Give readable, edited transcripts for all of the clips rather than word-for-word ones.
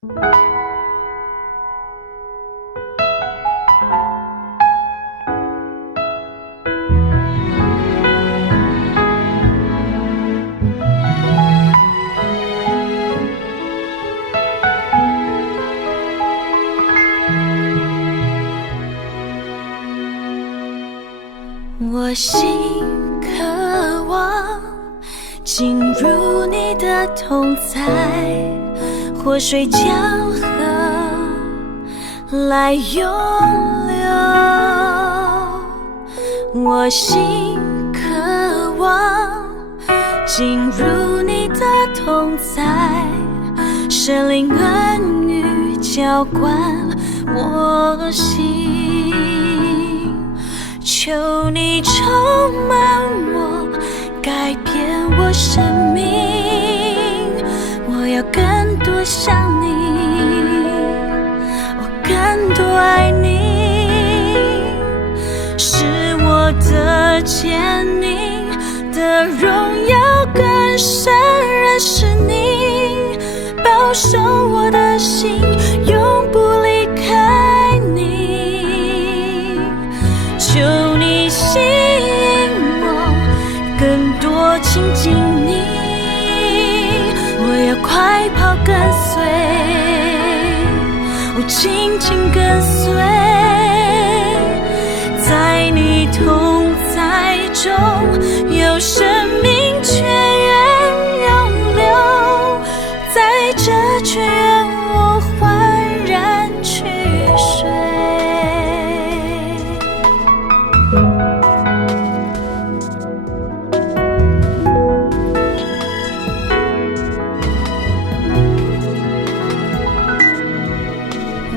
我心渴望进入你的同在，活水江河来涌流。我心渴望进入你的同在，圣灵恩雨浇灌我心。求你充满我，改变我生命，我要更多像你，我更多爱你，使我的见你的荣耀更深认识你，保守我的心永不离开你。求你吸引我，更多亲近你，我要快跑跟随，我紧紧跟随，在你同在中有生命泉源涌流，在这泉源我焕然去水。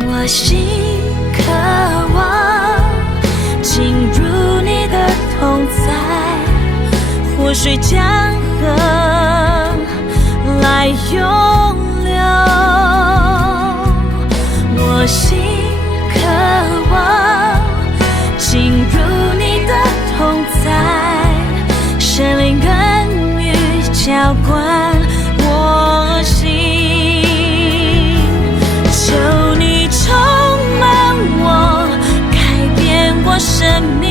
我心渴望进入你的同在，活水江河来涌流。我心渴望进入你的同在，圣灵恩雨浇灌我心。求你充满我，改变我生命，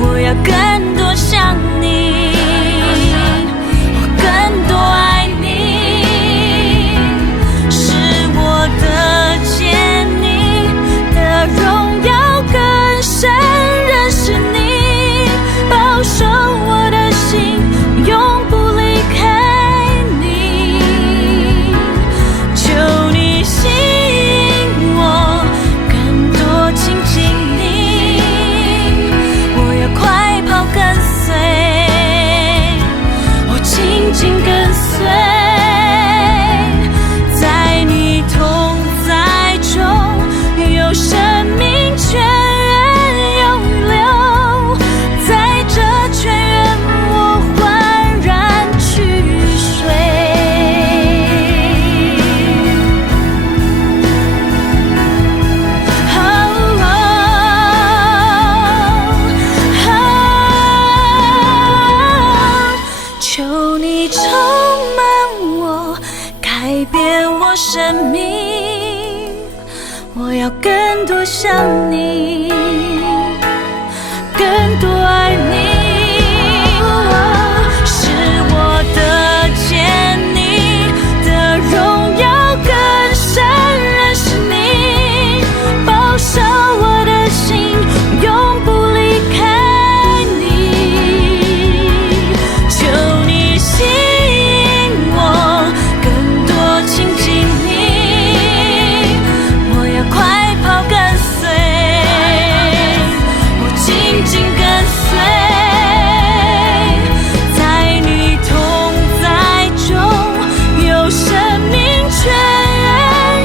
我要更多像你，我更多爱你，使我的见你的荣耀更深认识你，保守我的心永不离开你。求你吸引我，更多亲近你，我要快跑跟随，我紧紧跟随，在你同在中有生命泉源涌流，在这泉源我焕然去水。求你充满我，改变我生命，我要更多像你，更多爱你，使我的见你的荣耀更深认识你，保守我的心永不离开你。求你吸引我，更多亲近你，我要快跑跟随，我紧紧跟随，在你同在中有生命泉源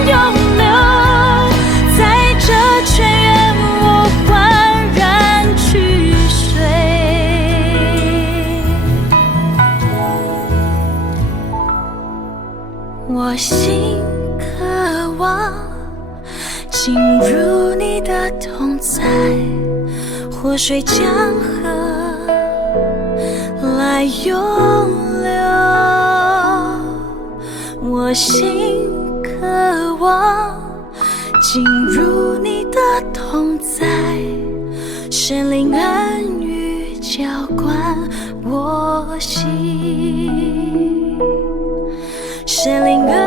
涌流，在这泉源我焕然去水。我心渴望进入你的同在，活水江河来涌流。我心渴望进入你的同在，神灵恩雨浇灌我心，神灵恩